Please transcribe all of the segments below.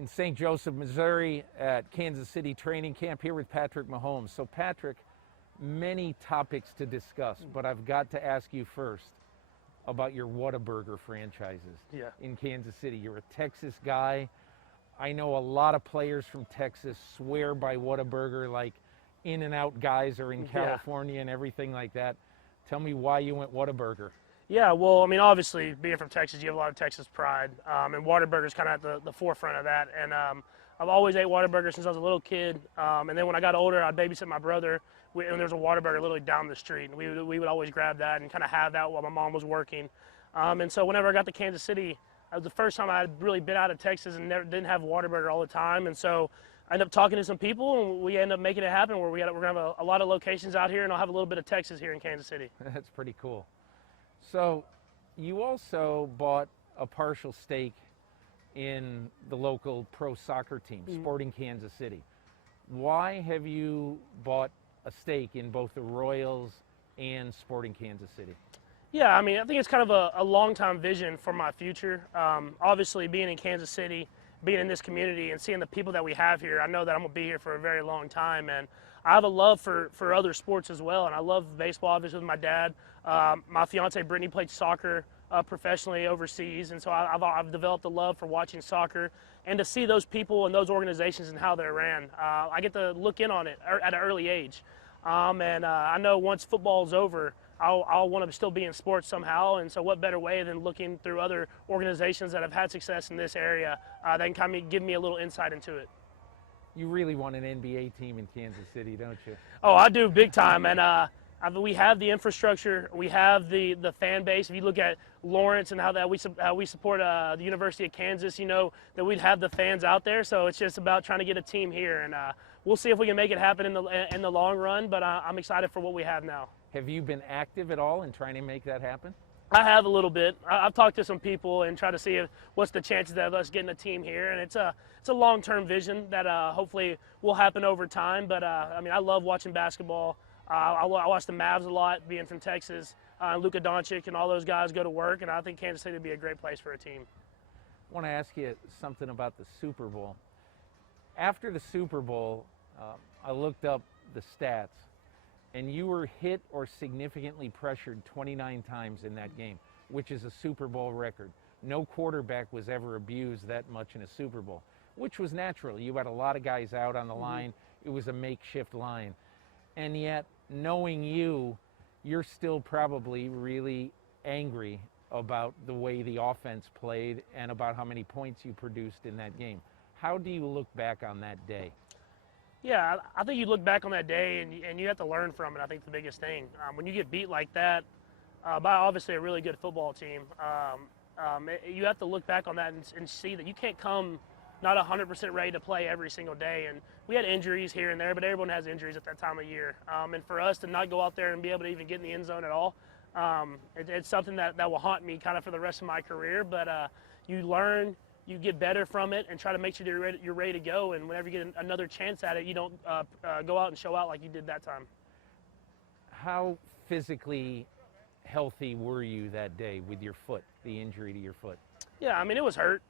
in St. Joseph, Missouri at Kansas City training camp here with Patrick Mahomes. So Patrick, many topics to discuss, but I've got to ask you first about your Whataburger franchises in Kansas City. You're a Texas guy. I know a lot of players from Texas swear by Whataburger, like In-N-Out guys are in California and everything like that. Tell me why you went Whataburger. Yeah, well, I mean, obviously, being from Texas, you have a lot of Texas pride, and Whataburger's kind of at the forefront of that. And I've always ate Whataburger since I was a little kid. And then when I got older, I'd babysit my brother, and there was a Whataburger literally down the street. And we would always grab that and kind of have that while my mom was working. And so whenever I got to Kansas City, that was the first time I had really been out of Texas and didn't have Whataburger all the time. And so I ended up talking to some people, and we ended up making it happen where we're going to have a lot of locations out here, and I'll have a little bit of Texas here in Kansas City. That's pretty cool. So you also bought a partial stake in the local pro soccer team, Sporting Kansas City. Why have you bought a stake in both the Royals and Sporting Kansas City? Yeah, I mean, I think it's kind of a long-time vision for my future. Obviously, being in Kansas City, being in this community and seeing the people that we have here, I know that I'm going to be here for a very long time. And I have a love for other sports as well. And I love baseball, obviously, with my dad. My fiance, Brittany, played soccer professionally overseas. And so I've developed a love for watching soccer. And to see those people and those organizations and how they're ran, I get to look in on it at an early age. And I know once football's over, I'll want to still be in sports somehow, and so what better way than looking through other organizations that have had success in this area that can kind of give me a little insight into it. You really want an NBA team in Kansas City, don't you? Oh, I do, big time, and we have the infrastructure, we have the fan base. If you look at Lawrence and how we support the University of Kansas, you know that we'd have the fans out there. So it's just about trying to get a team here, and we'll see if we can make it happen in the long run. But I'm excited for what we have now. Have you been active at all in trying to make that happen? I have a little bit. I've talked to some people and tried to see what's the chances of us getting a team here, and it's a long-term vision that hopefully will happen over time. But I mean, I love watching basketball. I watch the Mavs a lot, being from Texas. Luka Doncic and all those guys go to work, and I think Kansas City would be a great place for a team. I want to ask you something about the Super Bowl. After the Super Bowl, I looked up the stats, and you were hit or significantly pressured 29 times in that game, which is a Super Bowl record. No quarterback was ever abused that much in a Super Bowl, which was natural. You had a lot of guys out on the line. It was a makeshift line. And yet, knowing you're still probably really angry about the way the offense played and about how many points you produced in that game. How do you look back on that day? Yeah, I think you look back on that day and you have to learn from it. I think the biggest thing. When you get beat like that by obviously a really good football team, you have to look back on that and see that you can't come not 100% ready to play every single day. And we had injuries here and there, but everyone has injuries at that time of year. And for us to not go out there and be able to even get in the end zone at all, it's something that will haunt me kind of for the rest of my career. But you learn, you get better from it, and try to make sure you're ready to go. And whenever you get another chance at it, you don't go out and show out like you did that time. How physically healthy were you that day with your foot, the injury to your foot? Yeah, I mean, it was hurt.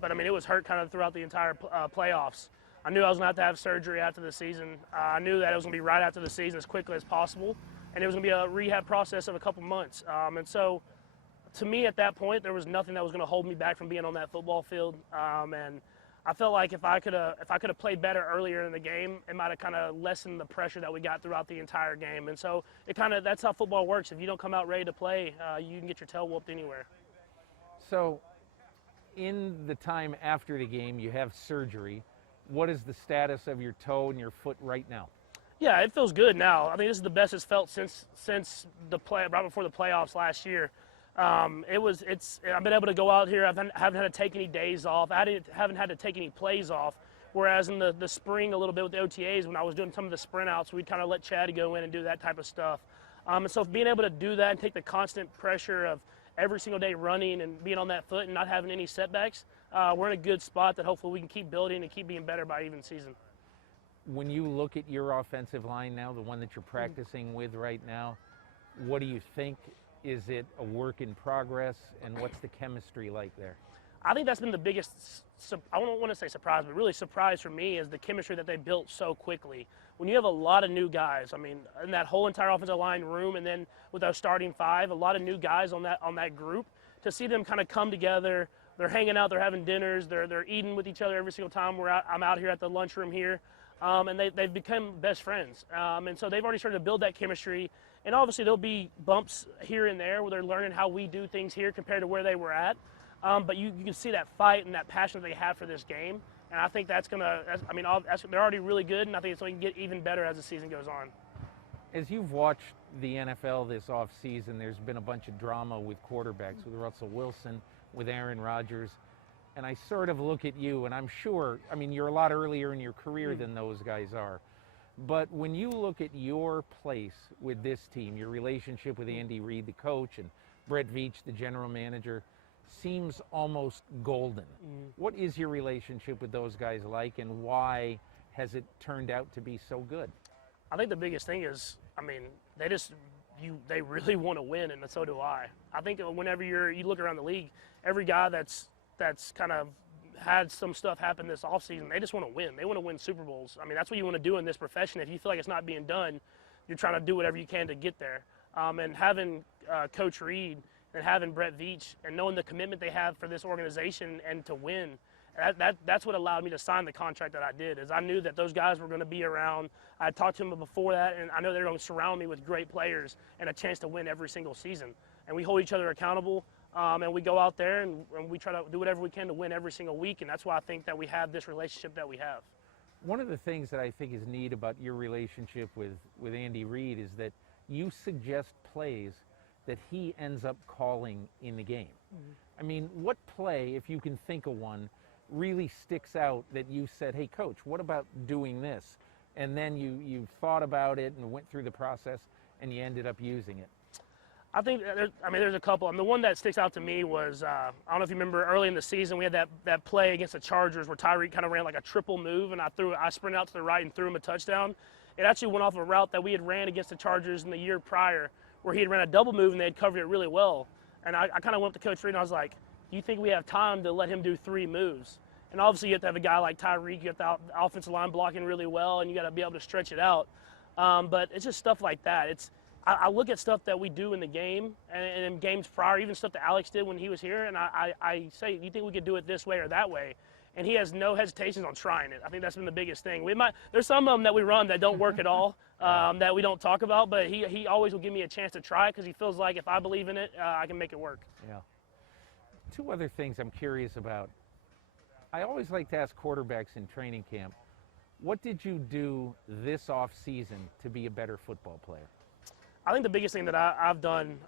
But I mean, it was hurt kind of throughout the entire playoffs. I knew I was going to have surgery after the season. I knew that it was going to be right after the season as quickly as possible. And it was going to be a rehab process of a couple months. And so to me at that point, there was nothing that was going to hold me back from being on that football field. And I felt like if I could have played better earlier in the game, it might have kind of lessened the pressure that we got throughout the entire game. And so that's how football works. If you don't come out ready to play, you can get your tail whooped anywhere. So in the time after the game, you have surgery. What is the status of your toe and your foot right now? Yeah, it feels good now. I think this is the best it's felt since right before the playoffs last year. I've been able to go out here. I haven't had to take any days off. I haven't had to take any plays off. Whereas in the spring a little bit with the OTAs, when I was doing some of the sprint outs, we'd kind of let Chad go in and do that type of stuff. And so being able to do that and take the constant pressure of every single day running and being on that foot and not having any setbacks, we're in a good spot that hopefully we can keep building and keep being better by even season. When you look at your offensive line now, the one that you're practicing with right now, what do you think? Is it a work in progress, and what's the chemistry like there? I think that's been the biggest, I don't want to say surprise, but really surprise for me is the chemistry that they built so quickly. When you have a lot of new guys, I mean, in that whole entire offensive line room, and then with our starting five, a lot of new guys on that group, to see them kind of come together. They're hanging out, they're having dinners, they're eating with each other every single time I'm out here at the lunchroom here, and they've become best friends. And so they've already started to build that chemistry. And obviously there'll be bumps here and there where they're learning how we do things here compared to where they were at. But you can see that fight and that passion that they have for this game. And I think they're already really good, and I think it's going to get even better as the season goes on. As you've watched the NFL this offseason, there's been a bunch of drama with quarterbacks, with Russell Wilson, with Aaron Rodgers. And I sort of look at you, and I'm sure, I mean, you're a lot earlier in your career than those guys are. But when you look at your place with this team, your relationship with Andy Reid, the coach, and Brett Veach, the general manager, seems almost golden. What is your relationship with those guys like, and why has it turned out to be so good? I think the biggest thing is, I mean, they really want to win, and so do I. I think whenever you look around the league, every guy that's kind of had some stuff happen this offseason, they just want to win. They want to win Super Bowls. I mean, that's what you want to do in this profession. If you feel like it's not being done, you're trying to do whatever you can to get there. And having Coach Reid and having Brett Veach and knowing the commitment they have for this organization and to win, that's what allowed me to sign the contract that I did. Is I knew that those guys were going to be around. I had talked to them before that, and I know they're going to surround me with great players and a chance to win every single season. And we hold each other accountable, and we go out there and we try to do whatever we can to win every single week. And that's why I think that we have this relationship that we have. One of the things that I think is neat about your relationship with Andy Reid is that you suggest plays that he ends up calling in the game. I mean, what play, if you can think of one, really sticks out that you said, hey, Coach, what about doing this? And then you thought about it and went through the process and you ended up using it? I think, there's a couple. The one that sticks out to me was, I don't know if you remember early in the season, we had that play against the Chargers where Tyreek kind of ran like a triple move, and I sprinted out to the right and threw him a touchdown. It actually went off a route that we had ran against the Chargers in the year prior, where he had ran a double move and they had covered it really well. And I kind of went up to Coach Reid and I was like, do you think we have time to let him do 3 moves? And obviously you have to have a guy like Tyreek, you have the offensive line blocking really well, and you got to be able to stretch it out. But it's just stuff like that. I look at stuff that we do in the game and in games prior, even stuff that Alex did when he was here, and I say, do you think we could do it this way or that way? And he has no hesitations on trying it. I think that's been the biggest thing. There's some of them that we run that don't work at all, that we don't talk about, but he always will give me a chance to try it because he feels like if I believe in it, I can make it work. Yeah. 2 other things I'm curious about. I always like to ask quarterbacks in training camp, what did you do this off season to be a better football player? I think the biggest thing that I've done,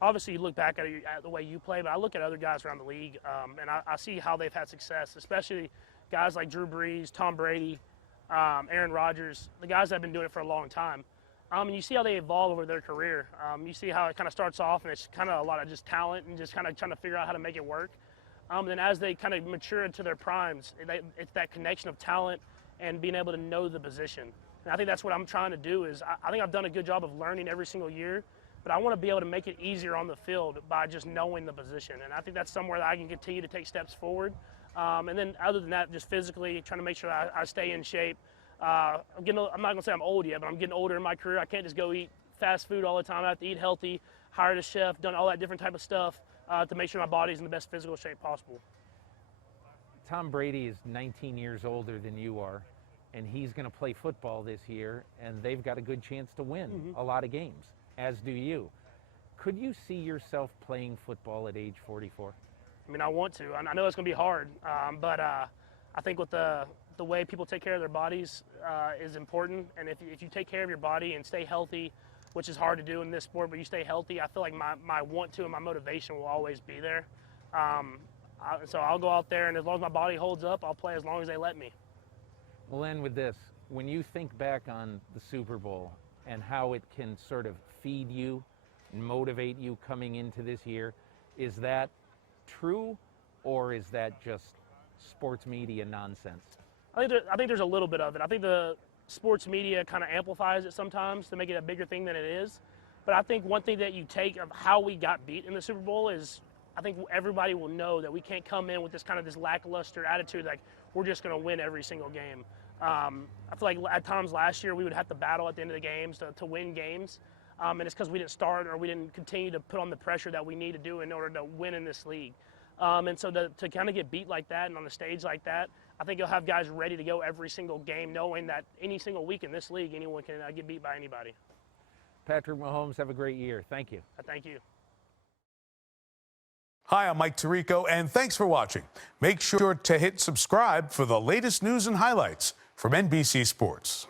obviously you look back at the way you play, but I look at other guys around the league, and I see how they've had success, especially guys like Drew Brees, Tom Brady, Aaron Rodgers, the guys that have been doing it for a long time. And you see how they evolve over their career. You see how it kind of starts off, and it's kind of a lot of just talent and just kind of trying to figure out how to make it work. Then as they kind of mature into their primes, it's that connection of talent and being able to know the position. And I think that's what I'm trying to do is I think I've done a good job of learning every single year, but I want to be able to make it easier on the field by just knowing the position. And I think that's somewhere that I can continue to take steps forward. And then other than that, just physically trying to make sure I stay in shape. I'm not going to say I'm old yet, but I'm getting older in my career. I can't just go eat fast food all the time. I have to eat healthy, hired a chef, done all that different type of stuff to make sure my body's in the best physical shape possible. Tom Brady is 19 years older than you are, and he's going to play football this year, and they've got a good chance to win a lot of games, as do you. Could you see yourself playing football at age 44? I mean, I want to. I know it's going to be hard, but I think with the way people take care of their bodies is important. And if you take care of your body and stay healthy, which is hard to do in this sport, but you stay healthy, I feel like my want to and my motivation will always be there. So I'll go out there, and as long as my body holds up, I'll play as long as they let me. We'll end with this. When you think back on the Super Bowl and how it can sort of feed you and motivate you coming into this year, is that true, or is that just sports media nonsense? I think there's a little bit of it. I think the sports media kind of amplifies it sometimes to make it a bigger thing than it is. But I think one thing that you take of how we got beat in the Super Bowl is I think everybody will know that we can't come in with this lackluster attitude, like we're just going to win every single game. I feel like at times last year we would have to battle at the end of the games to win games, and it's because we didn't start or we didn't continue to put on the pressure that we need to do in order to win in this league. And so to kind of get beat like that and on the stage like that, I think you'll have guys ready to go every single game, knowing that any single week in this league, anyone can get beat by anybody. Patrick Mahomes, have a great year. Thank you. Thank you. Hi, I'm Mike Tirico, and thanks for watching. Make sure to hit subscribe for the latest news and highlights from NBC Sports.